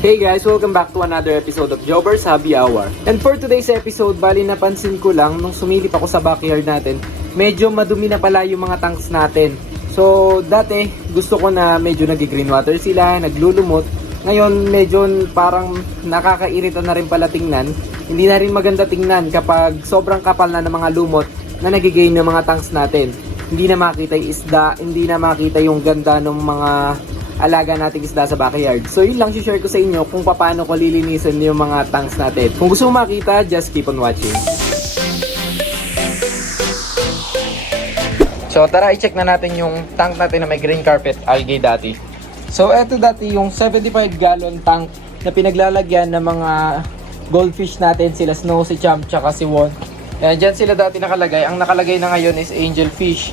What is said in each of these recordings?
Hey guys, welcome back to another episode of Jobbers Happy Hour. And for today's episode, bali napansin ko lang nung sumilip ako sa backyard natin, medyo madumi na pala yung mga tanks natin. So dati, gusto ko na medyo nag-green water sila, naglulumot. Ngayon, medyo parang nakakairita na rin pala tingnan. Hindi na rin maganda tingnan kapag sobrang kapal na ng mga lumot na nagigain ng mga tanks natin. Hindi na makita yung isda, hindi na makita yung ganda ng mga alaga nating isda sa backyard. So yun lang share ko sa inyo kung paano ko lilinisin yung mga tanks natin. Kung gusto mo makita, just keep on watching. So tara i-check na natin yung tank natin na may green carpet algae dati. So eto dati yung 75 gallon tank na pinaglalagyan ng mga goldfish natin, sila Snow, si Champ, tsaka si Won. Ayan, dyan sila dati nakalagay. Ang nakalagay na ngayon is angelfish.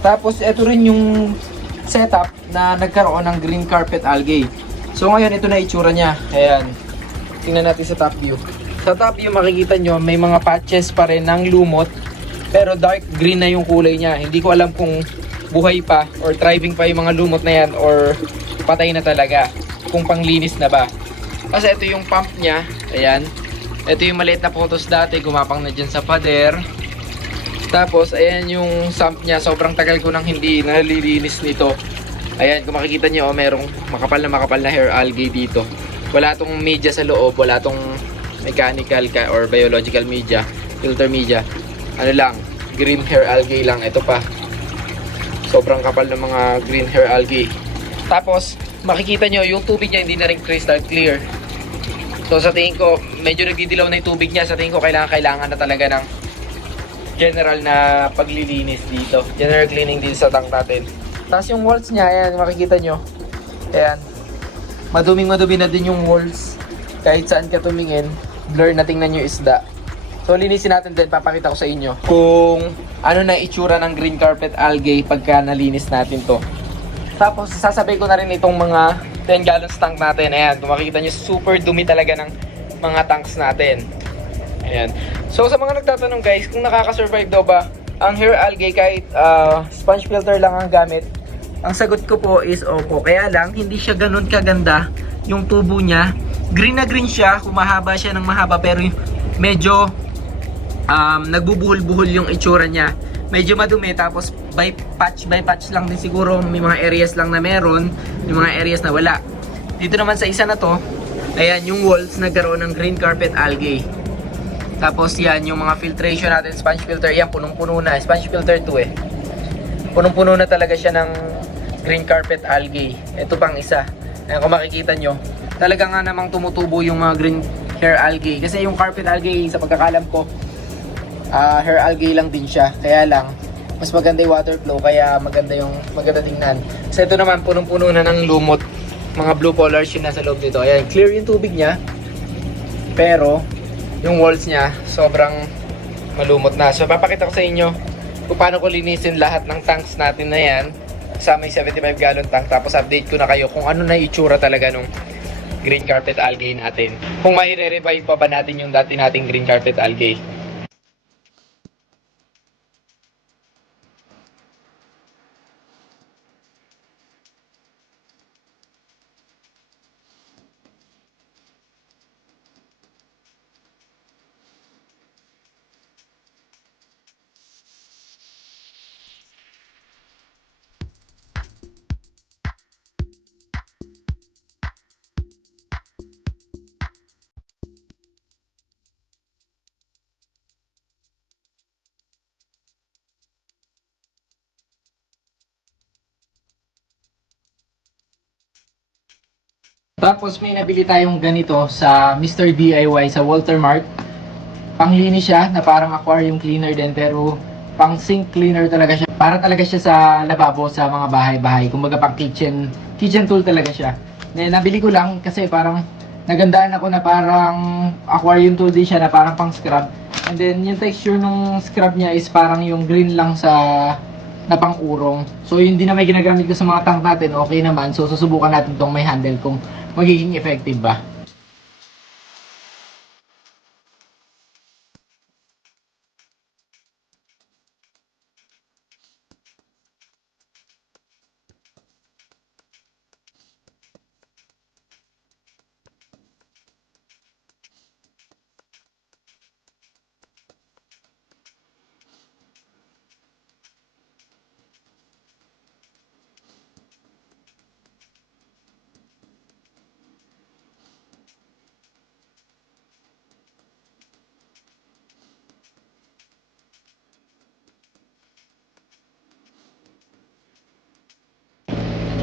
Tapos eto rin yung setup na nagkaroon ng green carpet algae. So ngayon ito na itsura niya. Ayan. Tingnan natin sa top view. Sa top view makikita nyo may mga patches pa rin ng lumot pero dark green na yung kulay niya. Hindi ko alam kung buhay pa or thriving pa yung mga lumot na yan or patay na talaga. Kung panglinis na ba. Kasi ito yung pump niya. Ayan. Ito yung maliit na photos dati. Gumapang na dyan sa pader. Tapos, ayan yung sump niya. Sobrang tagal ko nang hindi nalilinis nito. Ayan, kung makikita nyo, merong makapal na hair algae dito. Wala tong media sa loob. Wala tong mechanical or biological media, filter media. Ano lang, green hair algae lang. Ito pa. Sobrang kapal ng mga green hair algae. Tapos, makikita nyo, yung tubig niya hindi na rin crystal clear. So, sa tingin ko, medyo nagdidilaw na yung tubig niya. Sa tingin ko, kailangan na talaga ng general na paglilinis dito. General cleaning din sa tank natin. Tapos yung walls niya, ayan, makikita nyo. Ayan. Madumi na din yung walls. Kahit saan ka tumingin, blur na tingnan yung isda. So linisin natin din, papakita ko sa inyo kung ano na itsura ng green carpet algae pagka nalinis natin to. Tapos sasabay ko na rin itong mga 10 gallons tank natin. Ayan, kung makikita nyo, super dumi talaga ng mga tanks natin. Ayan. So sa mga nagtatanong guys, kung nakaka-survive daw ba ang hair algae kahit sponge filter lang ang gamit, ang sagot ko po is opo. Kaya lang, hindi siya ganun kaganda yung tubo niya. Green na green siya, kumahaba siya ng mahaba pero medyo nagbubuhol-buhol yung itsura niya. Medyo madumi, tapos by patch lang din siguro. May mga areas lang na meron, may mga areas na wala. Dito naman sa isa na to, ayan yung walls nagkaroon ng green carpet algae. Tapos yan, yung mga filtration natin, sponge filter, yan punong-puno na. Sponge filter 2 eh. Punong-puno na talaga siya ng green carpet algae. Ito pang isa. Ayan, kung makikita nyo, talaga nga namang tumutubo yung mga green hair algae. Kasi yung carpet algae, sa pagkakalam ko, hair algae lang din siya. Kaya lang, mas maganda yung water flow, kaya maganda tingnan. Kasi ito naman, punong-puno na ng lumot. Mga blue pollars yun nasa loob dito. Ayan, clear yung tubig niya. Pero yung walls niya, sobrang malumot na. So, papakita ko sa inyo kung paano ko linisin lahat ng tanks natin na yan. Kasama yung 75 gallon tank. Tapos, update ko na kayo kung ano na itsura talaga nung green carpet algae natin. Kung mai-revive pa ba natin yung dati nating green carpet algae. Tapos may nabili tayong ganito sa Mr. DIY sa Walter Mart. Panglinis siya na parang aquarium cleaner din pero pang sink cleaner talaga siya. Para talaga siya sa lababo sa mga bahay-bahay. Kumbaga pang kitchen tool talaga siya. Nabili ko lang kasi parang nagandaan ako na parang aquarium tool din siya na parang pang scrub. And then yung texture ng scrub niya is parang yung green lang sa na pang urong. So yun din na may ginagamit ko sa mga tank natin, okay naman. So susubukan natin tong may handle kung magiging effective ba.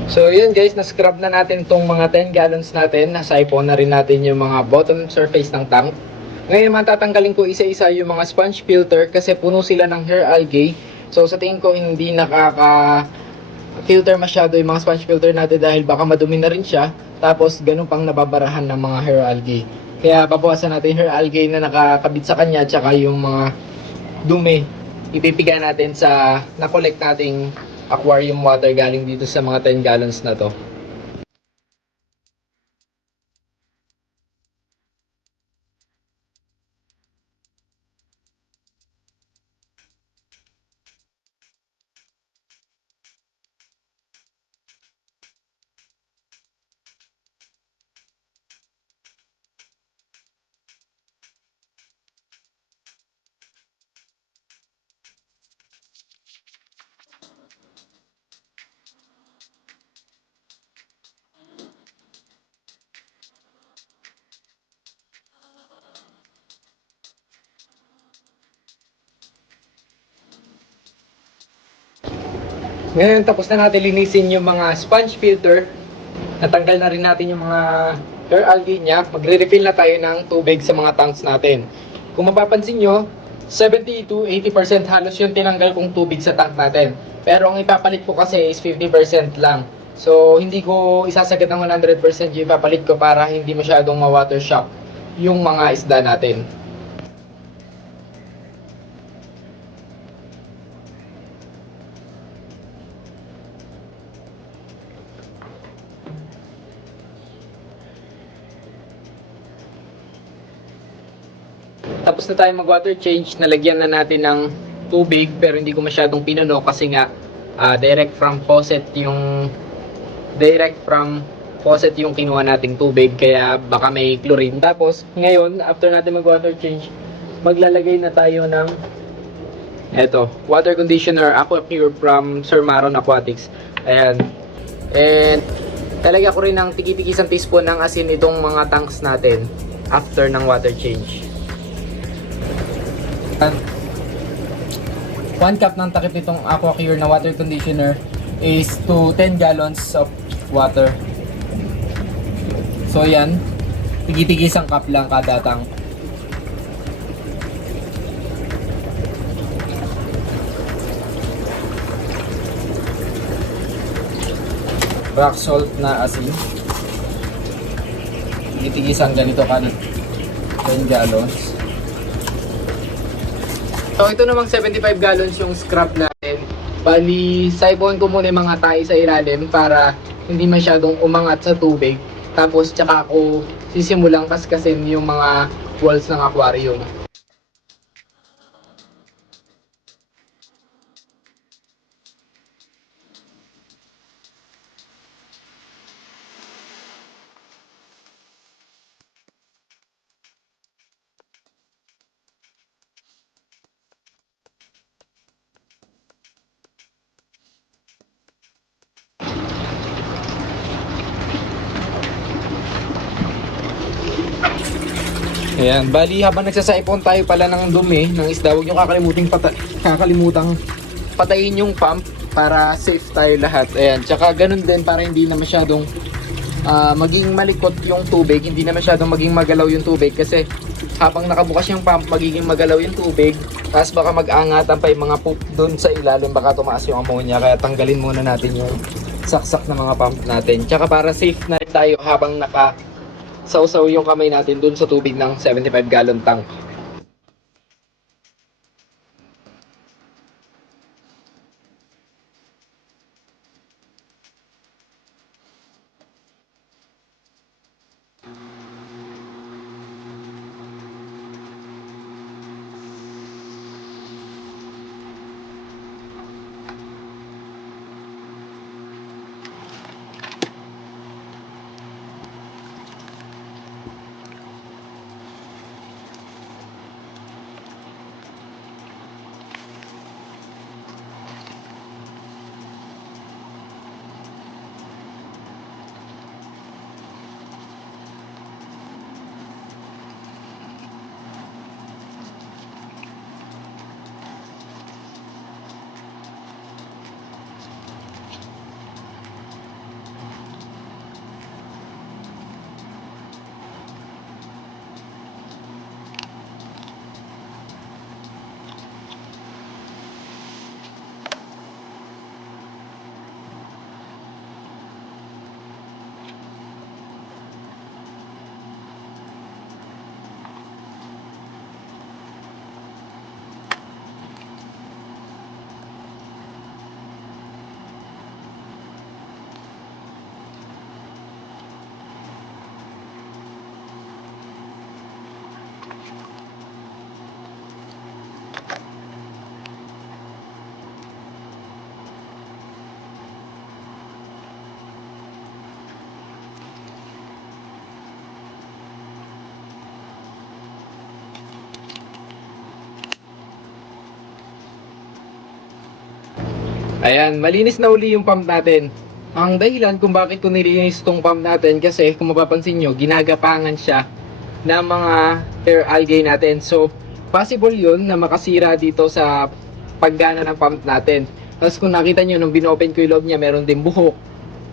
So yun guys, na-scrub na natin itong mga 10 gallons natin. Nasiphon na rin natin yung mga bottom surface ng tank. Ngayon matatanggalin ko isa-isa yung mga sponge filter kasi puno sila ng hair algae. So sa tingin ko hindi nakaka-filter masyado yung mga sponge filter natin dahil baka madumi na rin siya. Tapos ganun pang nababarahan ng mga hair algae. Kaya babawasan natin yung hair algae na nakakabit sa kanya tsaka yung mga dumi. Ipipiga natin sa na-collect nating aquarium water galing dito sa mga 10 gallons na to. Ngayon tapos na natin linisin yung mga sponge filter. Natanggal na rin natin yung mga hair algae niya. Magre-refill na tayo ng tubig sa mga tanks natin. Kung mapapansin nyo, 70 to 80% halos yung tinanggal kong tubig sa tank natin. Pero ang ipapalit ko kasi is 50% lang. So hindi ko isasagad ng 100% yung ipapalit ko para hindi masyadong ma-water shock yung mga isda natin. Tapos na tayo mag-water change, nalagyan na natin ng tubig pero hindi ko masyadong pinuno kasi nga direct from faucet yung kinuha nating tubig kaya baka may chlorine. Tapos ngayon, after natin mag-water change, maglalagay na tayo ng water conditioner AquaPure from Sir Maron Aquatics. Ayan. And talagyan ko rin ng tiki-tiki isang teaspoon ng asin itong mga tanks natin after ng water change. 1 cup ng takip itong AquaCure na water conditioner is to 10 gallons of water. So yan, tigi-tigi isang cup lang kada tank. Rock salt na asin. Tigi-tigi isang ganito kada 10 gallons. So ito namang 75 gallons yung scrap natin. Bali, siphon ko muna yung mga tae sa ilalim para hindi masyadong umangat sa tubig. Tapos tsaka ako sisimulang kaskasin yung mga walls ng aquarium. Ayan, bali habang nagsasaipon tayo pala ng dumi ng isda, huwag nyo kakalimutang patayin yung pump para safe tayo lahat. Ayan, tsaka ganun din para hindi na masyadong maging malikot yung tubig, hindi na masyadong maging magalaw yung tubig kasi habang nakabukas yung pump, magiging magalaw yung tubig, tapos baka mag-angatan pa yung mga poop dun sa ilalim, baka tumaas yung ammonia, kaya tanggalin muna natin yung saksak na mga pump natin. Tsaka para safe na tayo habang sausaw yung kamay natin dun sa tubig ng 75 gallon tank. Ayan, malinis na uli yung pump natin. Ang dahilan kung bakit ko nilinis itong pump natin kasi kung mapapansin nyo, ginagapangan siya ng mga hair algae natin. So, possible yun na makasira dito sa paggana ng pump natin. Tapos kung nakita nyo, nung binopen ko yung loob niya, meron din buhok.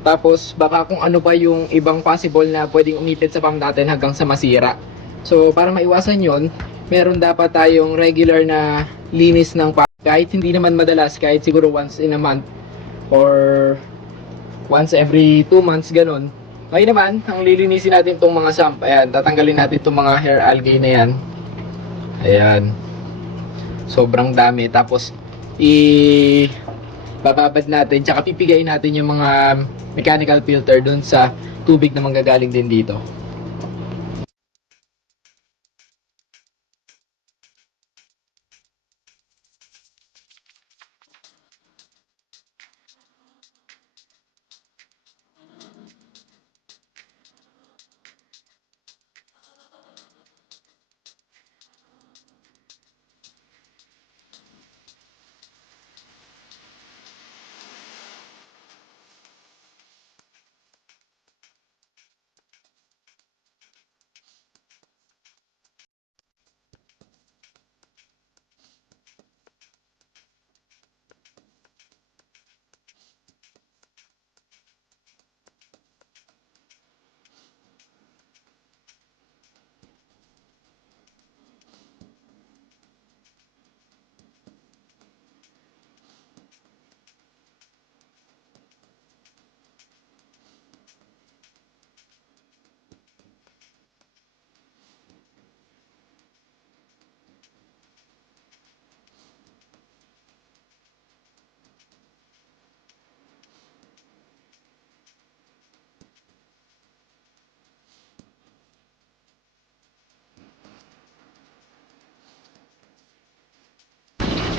Tapos baka kung ano pa yung ibang possible na pwedeng umitid sa pump natin hanggang sa masira. So, para maiwasan yun, meron dapat tayong regular na linis ng pump. Kahit hindi naman madalas, kahit siguro once in a month or once every 2 months, ganun. Ngayon naman, ang lilinisin natin itong mga sump. Ayan, tatanggalin natin itong mga hair algae na yan. Ayan. Sobrang dami. Tapos, bababad natin, tsaka pipigayin natin yung mga mechanical filter dun sa tubig na manggagaling din dito.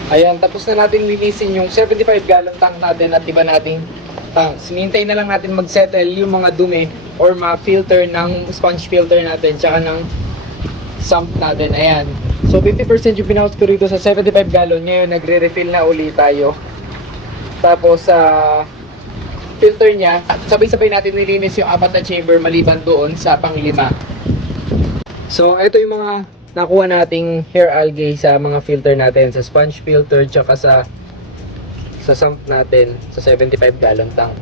Ayan, tapos na natin linisin yung 75 gallon tank natin at iba nating tanks. Hinihintay na lang natin mag-settle yung mga dumi or ma-filter ng sponge filter natin tsaka ng sump natin. Ayan. So 50% yung pinaut ko rito sa 75 gallon. Ngayon nagre-refill na uli tayo. Tapos sa filter niya, sabay-sabay natin nilinis yung 4 na chamber maliban doon sa pang-5. So ito yung mga nakuha nating hair algae sa mga filter natin, sa sponge filter tsaka sa sump natin sa 75 gallon tank.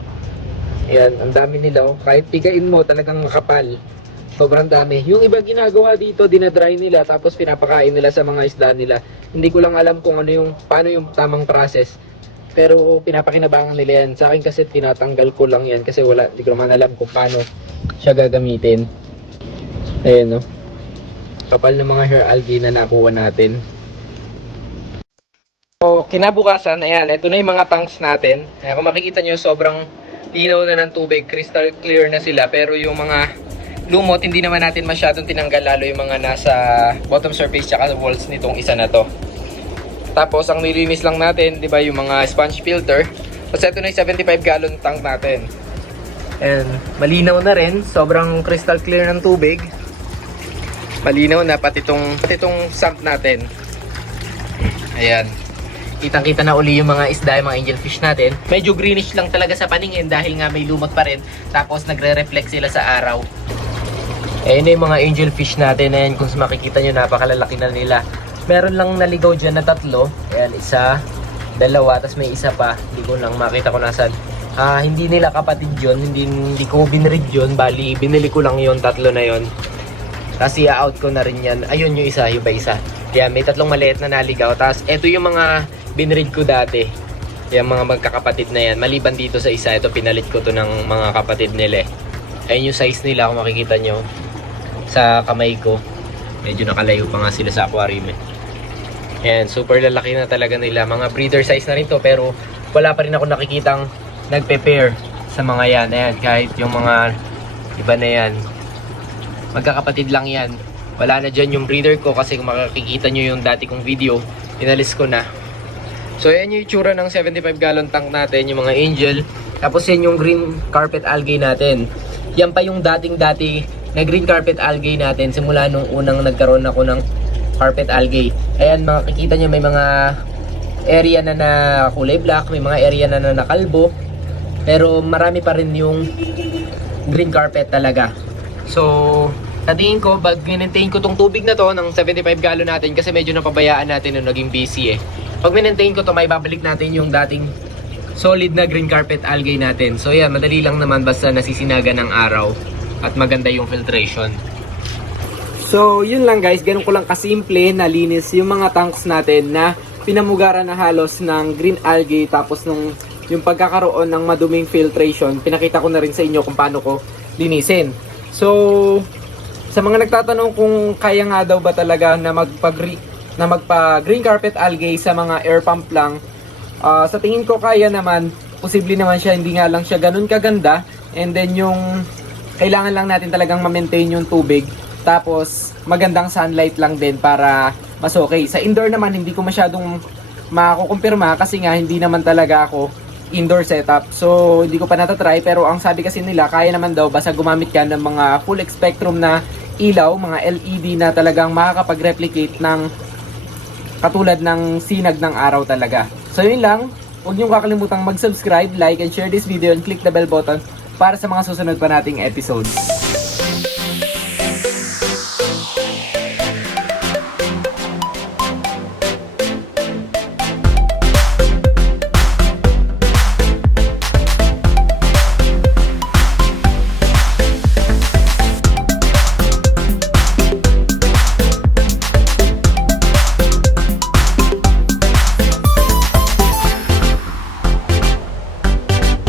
Ayan, ang dami nila oh. Kahit pigain mo talagang makapal. Sobrang dami. Yung iba ginagawa dito, dinadry nila tapos pinapakain nila sa mga isda nila. Hindi ko lang alam kung paano yung tamang process. Pero pinapakinabangan nila yan. Sa akin kasi tinatanggal ko lang yan kasi hindi ko naman alam kung paano siya gagamitin. Ayan no. Kapal ng mga hair algae na nakuha natin. So, kinabukasan, ayan, ito na yung mga tanks natin. Ayan, kung makikita nyo, sobrang linaw na ng tubig, crystal clear na sila. Pero yung mga lumot, hindi naman natin masyadong tinanggal, lalo yung mga nasa bottom surface tsaka sa walls nitong isa na to. Tapos, ang nilinis lang natin, di ba, yung mga sponge filter. Tapos, ito na yung 75 gallon tank natin. And, malinaw na rin, sobrang crystal clear ng tubig. Malinaw na pati itong sump natin. Ayan. Kitang-kita na uli yung mga isda, yung mga angelfish natin. Medyo greenish lang talaga sa paningin dahil nga may lumot pa rin. Tapos nagre-reflect sila sa araw. Ayan na yung mga angelfish natin. Ayan, kung makikita nyo, napakalalaki na nila. Meron lang naligaw dyan na 3. Ayan, 1, 2, tapos may isa pa. Hindi ko lang makita kung nasan. Hindi nila kapatid yun. Hindi ko binread yun. Bali, binili ko lang yun, 3 na yun. Tapos i-out ko na rin yan. Ayun yung isa, yung pa isa. Kaya may 3 maliit na naligaw. Tapos ito yung mga binread ko dati. Yung mga magkakapatid na yan. Maliban dito sa isa, ito pinalit ko to ng mga kapatid nila. Ayun yung size nila kung makikita nyo. Sa kamay ko. Medyo nakalayo pa nga sila sa aquarium eh. Ayan, super lalaki na talaga nila. Mga breeder size na rin to. Pero wala pa rin ako nakikitang nagpe-pair sa mga yan. Ayan, kahit yung mga iba na yan. Magkakapatid lang yan. Wala na dyan yung breeder ko kasi kung makikita nyo yung dati kong video, inalis ko na. So yan yung itsura ng 75 gallon tank natin, yung mga angel. Tapos yan yung green carpet algae natin. Yan pa yung dating-dati na green carpet algae natin simula nung unang nagkaroon ako ng carpet algae. Ayan, makikita nyo may mga area na kulay black, may mga area na nakalbo. Pero marami pa rin yung green carpet talaga. So, sa tingin ko, pag minentain ko tong tubig na to ng 75 gallon natin, kasi medyo napabayaan natin nung naging busy eh. Pag minentain ko to, may babalik natin yung dating solid na green carpet algae natin. So yan, madali lang naman basta nasisinaga ng araw at maganda yung filtration. So yun lang guys, ganun ko lang kasimple na linis yung mga tanks natin na pinamugaran na halos ng green algae, tapos yung pagkakaroon ng maduming filtration, pinakita ko na rin sa inyo kung paano ko linisin. So sa mga nagtatanong kung kaya nga daw ba talaga na magpa green carpet algae sa mga air pump lang, sa tingin ko kaya naman, posible naman siya, hindi nga lang siya ganun kaganda. And then yung kailangan lang natin talagang ma-maintain yung tubig, tapos magandang sunlight lang din para mas okay. Sa indoor naman hindi ko masyadong makukumpirma kasi nga hindi naman talaga ako indoor setup, so hindi ko pa natatry. Pero ang sabi kasi nila, kaya naman daw basta gumamit ka ng mga full spectrum na ilaw, mga LED na talagang makakapag-replicate ng katulad ng sinag ng araw talaga. So yun lang, huwag niyong kakalimutang mag-subscribe, like, and share this video, and click the bell button para sa mga susunod pa nating episodes.